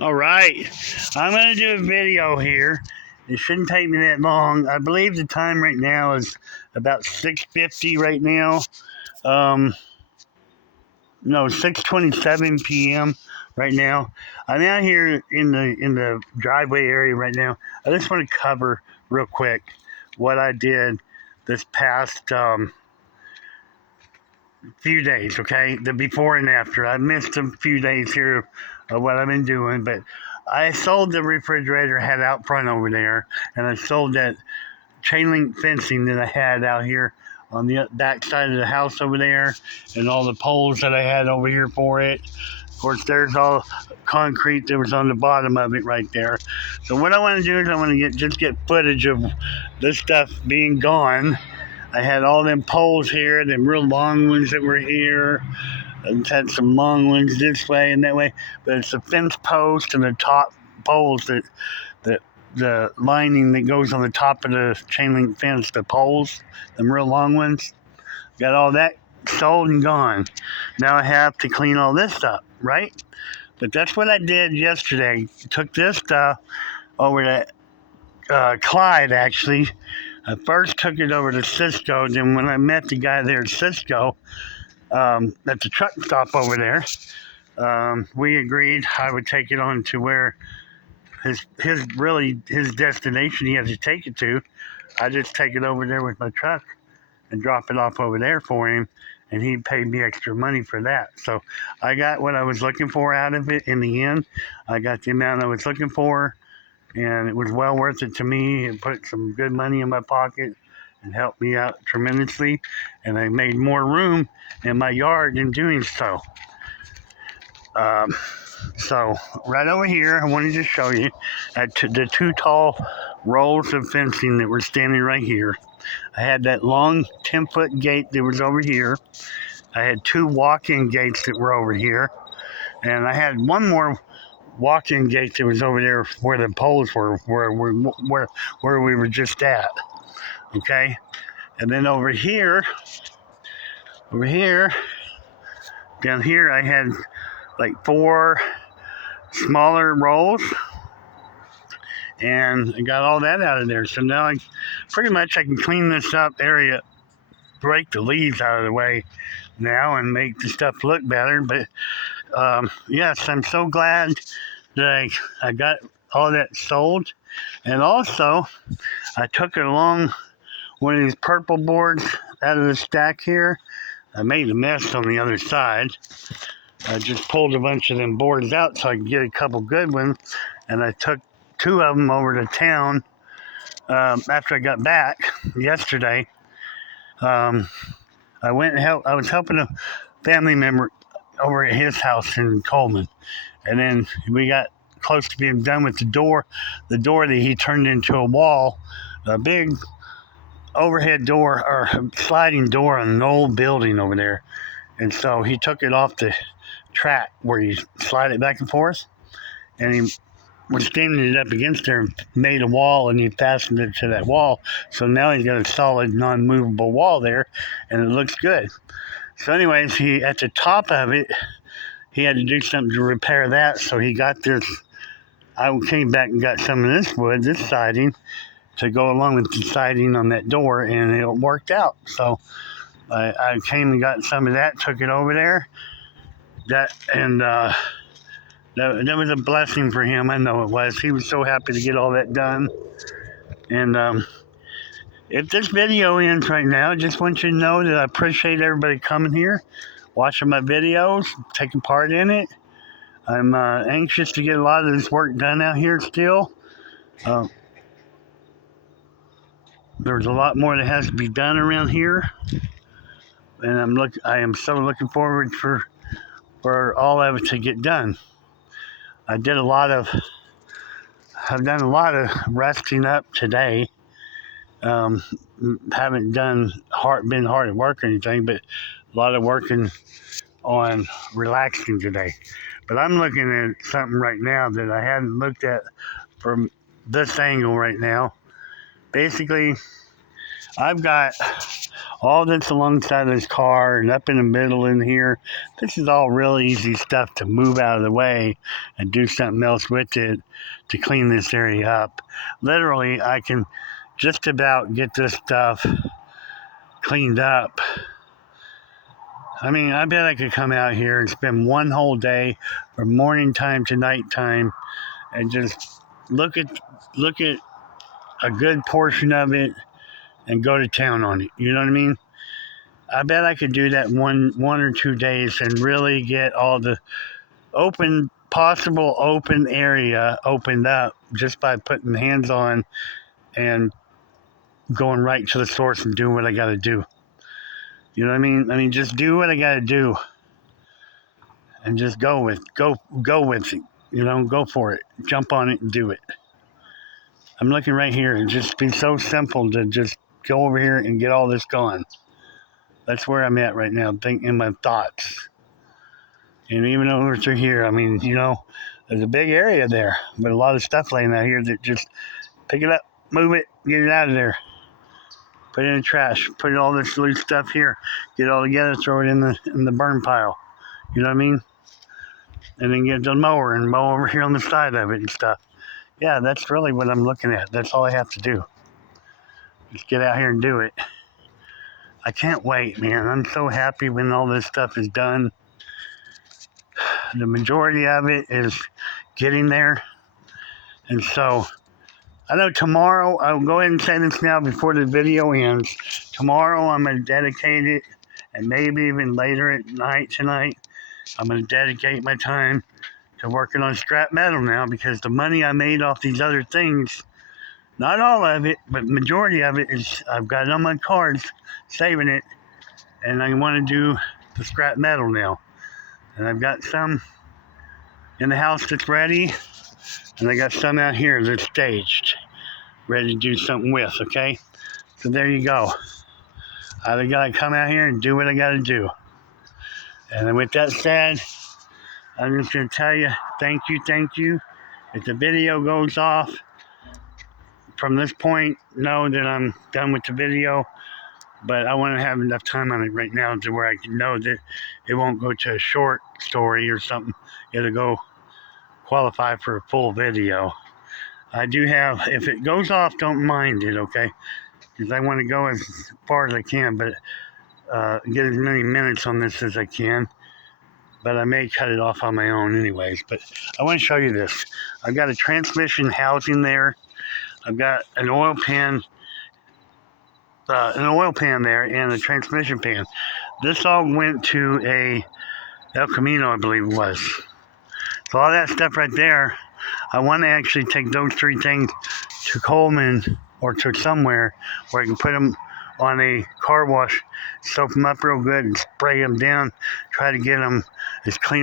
All right, I'm going to do a video here. It shouldn't take me that long. I believe the time right now is about 6:50 right now. Um, no, 6:27 p.m. right now. I'm out here in the driveway area right now. I just want to cover real quick what I did this past few days. Okay, the before and after. I missed a few days here of what I've been doing, but I sold the refrigerator I had out front over there, and I sold that chain link fencing that I had out here on the back side of the house over there, and all the poles that I had over here for it. Of course, there's all concrete that was on the bottom of it right there. So what I want to do is I want to get footage of this stuff being gone. I had all them poles here, them real long ones that were here. And had some long ones this way and that way, but it's the fence post and the top poles that the lining that goes on the top of the chain link fence, the poles, them real long ones. Got all that sold and gone. Now I have to clean all this up, right? But that's what I did yesterday. Took this stuff over to Clyde, actually. I first took it over to Cisco. Then when I met the guy there at Cisco, at the truck stop over there, we agreed I would take it on to where his destination he had to take it to. I just take it over there with my truck and drop it off over there for him, and he paid me extra money for that. So I got what I was looking for out of it in the end. I got the amount I was looking for, and it was well worth it to me. It put some good money in my pocket and helped me out tremendously, and I made more room in my yard in doing so. Um, so right over here, I wanted to show you the two tall rolls of fencing that were standing right here. I had that long 10-foot gate that was over here. I had two walk-in gates that were over here, and I had one more walk-in gate that was over there where the poles were, where we were just at. Okay, and then over here, down here, I had like four smaller rolls, and I got all that out of there. So now I can clean this up area, break the leaves out of the way now, and make the stuff look better. But yes, I'm so glad that I got all that sold, and also I took it along one of these purple boards out of the stack here. I made a mess on the other side. I just pulled a bunch of them boards out so I could get a couple good ones, and I took two of them over to town after I got back yesterday. Um, I went and helped. I was helping a family member over at his house in Coleman, and then we got close to being done with the door that he turned into a wall, a big overhead door or sliding door on an old building over there. And so he took it off the track where you slide it back and forth, and he was standing it up against there and made a wall, and he fastened it to that wall. So now he's got a solid, non-movable wall there, and it looks good. So anyways, he at the top of it, he had to do something to repair that. So he got this. I came back and got some of this wood, this siding, to go along with the siding on that door, and it worked out. So I came and got some of that, took it over there. That was a blessing for him. I know it was. He was so happy to get all that done. And if this video ends right now, I just want you to know that I appreciate everybody coming here, watching my videos, taking part in it. I'm anxious to get a lot of this work done out here still. Uh, there's a lot more that has to be done around here, and I am so looking forward for all of it to get done. I've done a lot of resting up today. Haven't been hard at work or anything, but a lot of working on relaxing today. But I'm looking at something right now that I hadn't looked at from this angle right now. Basically, I've got all this alongside of this car and up in the middle in here. This is all real easy stuff to move out of the way and do something else with it to clean this area up. Literally, I can just about get this stuff cleaned up. I mean, I bet I could come out here and spend one whole day from morning time to night time and just look at a good portion of it and go to town on it. You know what I mean? I bet I could do that one or 2 days and really get all the possible open area opened up just by putting hands on and going right to the source and doing what I got to do. You know what I mean? I mean, just do what I got to do and just go with it. You know, go for it. Jump on it and do it. I'm looking right here. It'd just be so simple to just go over here and get all this gone. That's where I'm at right now, thinking my thoughts. And even over through here, I mean, you know, there's a big area there, but a lot of stuff laying out here that just pick it up, move it, get it out of there. Put it in the trash. Put all this loose stuff here. Get it all together, throw it in the burn pile. You know what I mean? And then get the mower and mow over here on the side of it and stuff. Yeah, that's really what I'm looking at. That's all I have to do. Just get out here and do it. I can't wait, man. I'm so happy when all this stuff is done. The majority of it is getting there. And so, I know tomorrow, I'll go ahead and say this now before the video ends. Tomorrow, I'm going to dedicate it, and maybe even later at night tonight, I'm going to dedicate my time to working on scrap metal now, because the money I made off these other things, not all of it, but majority of it is I've got it on my cards, saving it, and I want to do the scrap metal now. And I've got some in the house that's ready, and I got some out here that's staged, ready to do something with, okay? So there you go. I got to come out here and do what I got to do. And then with that said, I'm just going to tell you, thank you. If the video goes off, from this point, know that I'm done with the video. But I want to have enough time on it right now to where I can know that it won't go to a short story or something. It'll go qualify for a full video. I do have, if it goes off, don't mind it, okay? Because I want to go as far as I can, but get as many minutes on this as I can. But I may cut it off on my own anyways. But I want to show you this. I've got a transmission housing there. I've got an oil pan there and a transmission pan. This all went to a El Camino, I believe it was. So all that stuff right there, I want to actually take those 3 things to Coleman or to somewhere where I can put them on a car wash, soak them up real good and spray them down, try to get them as clean